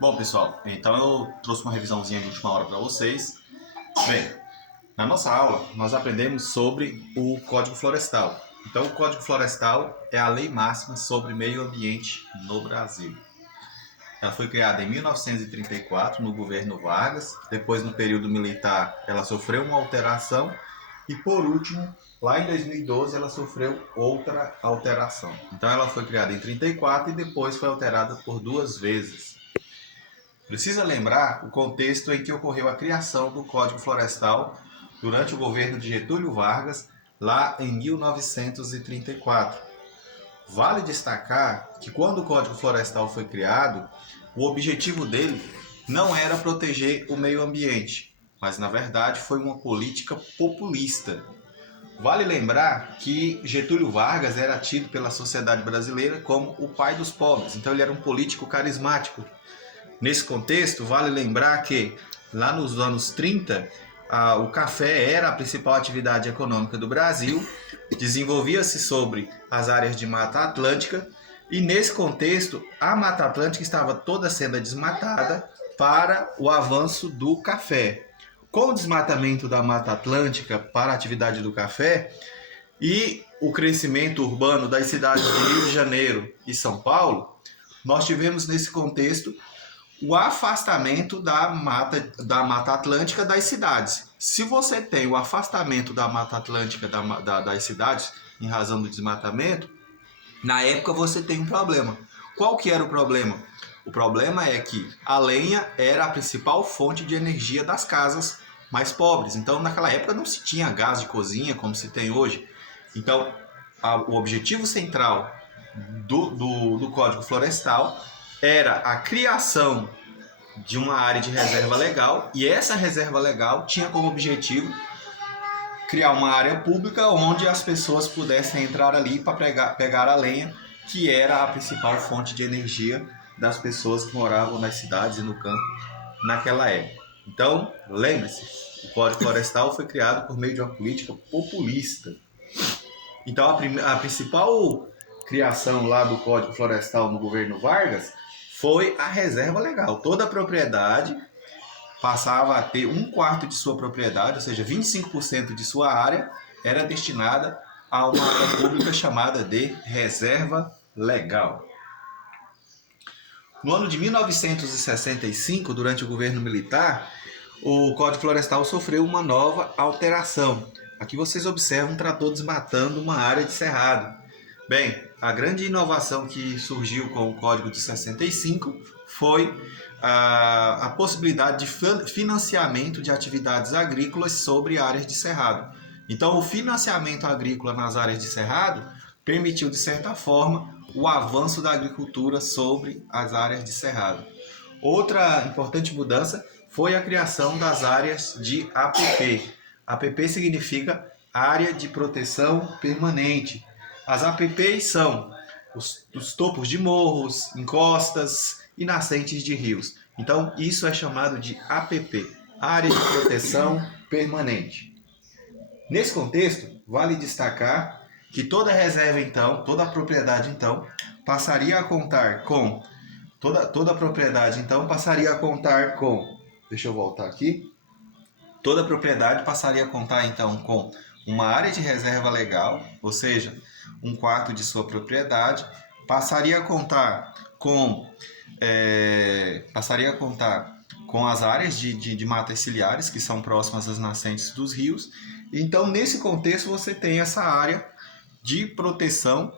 Bom, pessoal, então eu trouxe uma revisãozinha de última hora para vocês. Bem, na nossa aula nós aprendemos sobre o Código Florestal. Então, o Código Florestal é a lei máxima sobre meio ambiente no Brasil. Ela foi criada em 1934 no governo Vargas. Depois, no período militar, ela sofreu uma alteração e, por último, lá em 2012, ela sofreu outra alteração. Então, ela foi criada em 34 e depois foi alterada por duas vezes. Precisa lembrar o contexto em que ocorreu a criação do Código Florestal durante o governo de Getúlio Vargas, lá em 1934. Vale destacar que quando o Código Florestal foi criado, o objetivo dele não era proteger o meio ambiente, mas na verdade foi uma política populista. Vale lembrar que Getúlio Vargas era tido pela sociedade brasileira como o pai dos pobres, então ele era um político carismático. Nesse contexto, vale lembrar que lá nos anos 30, o café era a principal atividade econômica do Brasil, desenvolvia-se sobre as áreas de Mata Atlântica e nesse contexto a Mata Atlântica estava toda sendo desmatada para o avanço do café. Com o desmatamento da Mata Atlântica para a atividade do café e o crescimento urbano das cidades de Rio de Janeiro e São Paulo, nós tivemos nesse contexto o afastamento da Mata Atlântica das cidades. Se você tem o afastamento da Mata Atlântica das cidades, em razão do desmatamento, na época você tem um problema. Qual que era o problema? O problema é que a lenha era a principal fonte de energia das casas mais pobres. Então, naquela época não se tinha gás de cozinha como se tem hoje. Então, o objetivo central do Código Florestal era a criação de uma área de reserva legal, e essa reserva legal tinha como objetivo criar uma área pública onde as pessoas pudessem entrar ali para pegar a lenha, que era a principal fonte de energia das pessoas que moravam nas cidades e no campo naquela época. Então, lembre-se, o Código Florestal foi criado por meio de uma política populista. Então, a principal criação lá do Código Florestal no governo Vargas foi a reserva legal. Toda a propriedade passava a ter 1/4 de sua propriedade, ou seja, 25% de sua área, era destinada a uma área pública chamada de reserva legal. No ano de 1965, durante o governo militar, o Código Florestal sofreu uma nova alteração. Aqui vocês observam um trator desmatando uma área de cerrado. Bem, a grande inovação que surgiu com o Código de 65 foi a possibilidade de financiamento de atividades agrícolas sobre áreas de cerrado. Então, o financiamento agrícola nas áreas de cerrado permitiu, de certa forma, o avanço da agricultura sobre as áreas de cerrado. Outra importante mudança foi a criação das áreas de APP. APP significa Área de Proteção Permanente. As APPs são os topos de morros, encostas e nascentes de rios. Então, isso é chamado de APP, Área de Proteção Permanente. Nesse contexto, vale destacar que toda reserva, então, toda a propriedade, então, passaria a contar com... Toda a propriedade, então, passaria a contar com... Deixa eu voltar aqui. Toda a propriedade passaria a contar, então, com uma área de reserva legal, ou seja, 1/4 de sua propriedade, passaria a contar com as áreas de matas ciliares, que são próximas às nascentes dos rios. Então, nesse contexto, você tem essa área de proteção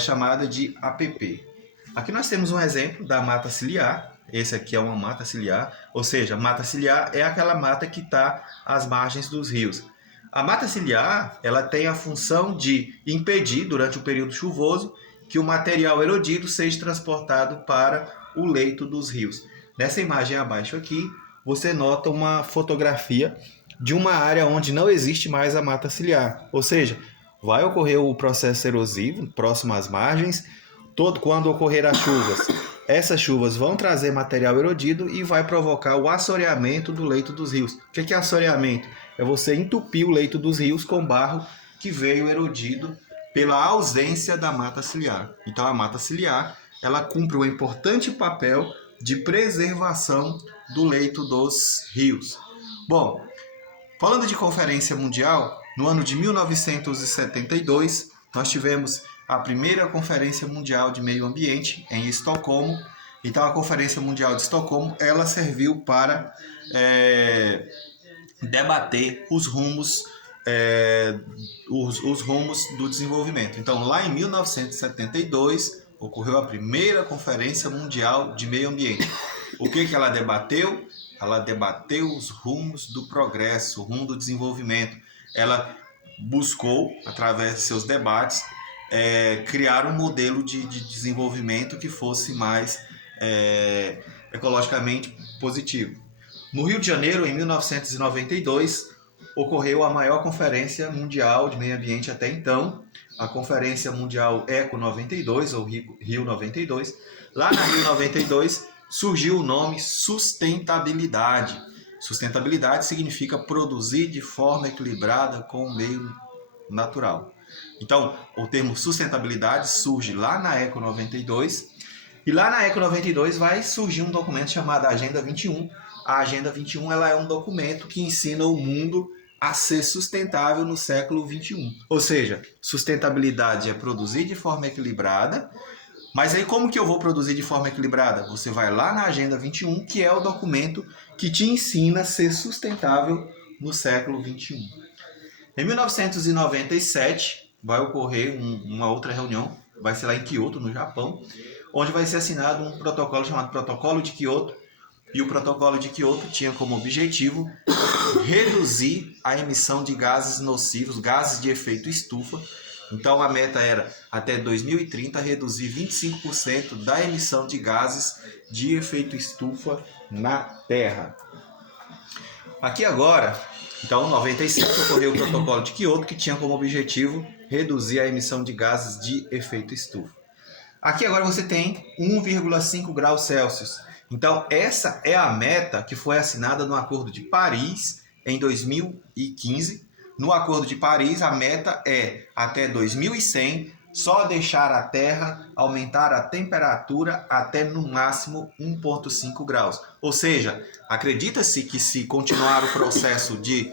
chamada de APP. Aqui nós temos um exemplo da mata ciliar. Esse aqui é uma mata ciliar, ou seja, mata ciliar é aquela mata que está às margens dos rios. A mata ciliar, ela tem a função de impedir, durante o período chuvoso, que o material erodido seja transportado para o leito dos rios. Nessa imagem abaixo aqui, você nota uma fotografia de uma área onde não existe mais a mata ciliar, ou seja, vai ocorrer o processo erosivo próximo às margens. Quando ocorrer as chuvas, essas chuvas vão trazer material erodido e vai provocar o assoreamento do leito dos rios. O que é assoreamento? É você entupir o leito dos rios com barro que veio erodido pela ausência da mata ciliar. Então, a mata ciliar, ela cumpre um importante papel de preservação do leito dos rios. Bom, falando de Conferência Mundial, no ano de 1972, nós tivemos a primeira Conferência Mundial de Meio Ambiente em Estocolmo. Então, a Conferência Mundial de Estocolmo, ela serviu para debater os rumos do desenvolvimento. Então, lá em 1972, ocorreu a primeira Conferência Mundial de Meio Ambiente. O que ela debateu? Ela debateu os rumos do progresso, o rumo do desenvolvimento. Ela buscou, através de seus debates, criar um modelo de desenvolvimento que fosse mais ecologicamente positivo. No Rio de Janeiro, em 1992, ocorreu a maior conferência mundial de meio ambiente até então, a Conferência Mundial Eco 92, ou Rio 92. Lá na Rio 92 surgiu o nome sustentabilidade. Sustentabilidade significa produzir de forma equilibrada com o meio natural. Então, o termo sustentabilidade surge lá na Eco 92, e lá na Eco 92 vai surgir um documento chamado Agenda 21. A Agenda 21 ela é um documento que ensina o mundo a ser sustentável no século 21. Ou seja, sustentabilidade é produzir de forma equilibrada. Mas aí como que eu vou produzir de forma equilibrada? Você vai lá na Agenda 21, que é o documento que te ensina a ser sustentável no século 21. Em 1997, vai ocorrer uma outra reunião, vai ser lá em Kyoto, no Japão, onde vai ser assinado um protocolo chamado Protocolo de Kyoto. E o Protocolo de Kyoto tinha como objetivo reduzir a emissão de gases nocivos, gases de efeito estufa. Então a meta era, até 2030, reduzir 25% da emissão de gases de efeito estufa na Terra. Aqui agora, então, em 97 ocorreu o Protocolo de Kyoto, que tinha como objetivo reduzir a emissão de gases de efeito estufa. Aqui agora você tem 1,5 graus Celsius. Então, essa é a meta que foi assinada no Acordo de Paris em 2015. No Acordo de Paris, a meta é, até 2100, só deixar a Terra aumentar a temperatura até, no máximo, 1,5 graus. Ou seja, acredita-se que se continuar o processo de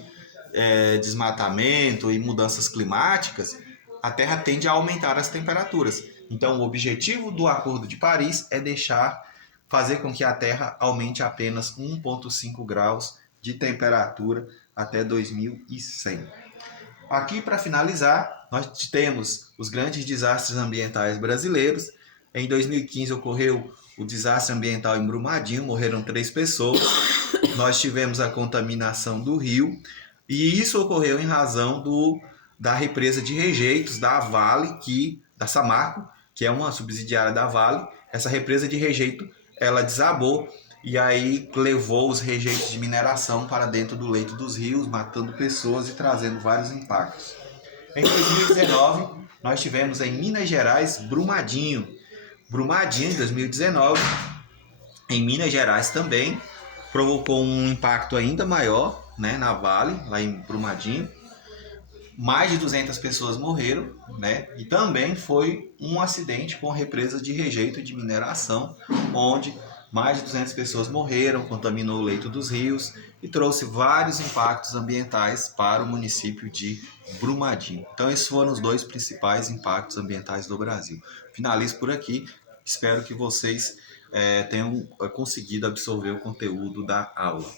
desmatamento e mudanças climáticas, a Terra tende a aumentar as temperaturas. Então, o objetivo do Acordo de Paris é fazer com que a Terra aumente apenas 1,5 graus de temperatura até 2100. Aqui, para finalizar, nós temos os grandes desastres ambientais brasileiros. Em 2015 ocorreu o desastre ambiental em Brumadinho, morreram 3 pessoas. Nós tivemos a contaminação do rio, e isso ocorreu em razão da represa de rejeitos da Vale, da Samarco, que é uma subsidiária da Vale. Essa represa de rejeito, ela desabou e aí levou os rejeitos de mineração para dentro do leito dos rios, matando pessoas e trazendo vários impactos. Em 2019, nós tivemos em Minas Gerais Brumadinho. Brumadinho, em 2019, em Minas Gerais também, provocou um impacto ainda maior, né, na Vale, lá em Brumadinho. Mais de 200 pessoas morreram, né? E também foi um acidente com represa de rejeito de mineração, onde mais de 200 pessoas morreram, contaminou o leito dos rios e trouxe vários impactos ambientais para o município de Brumadinho. Então, esses foram os 2 principais impactos ambientais do Brasil. Finalizo por aqui. Espero que vocês tenham conseguido absorver o conteúdo da aula.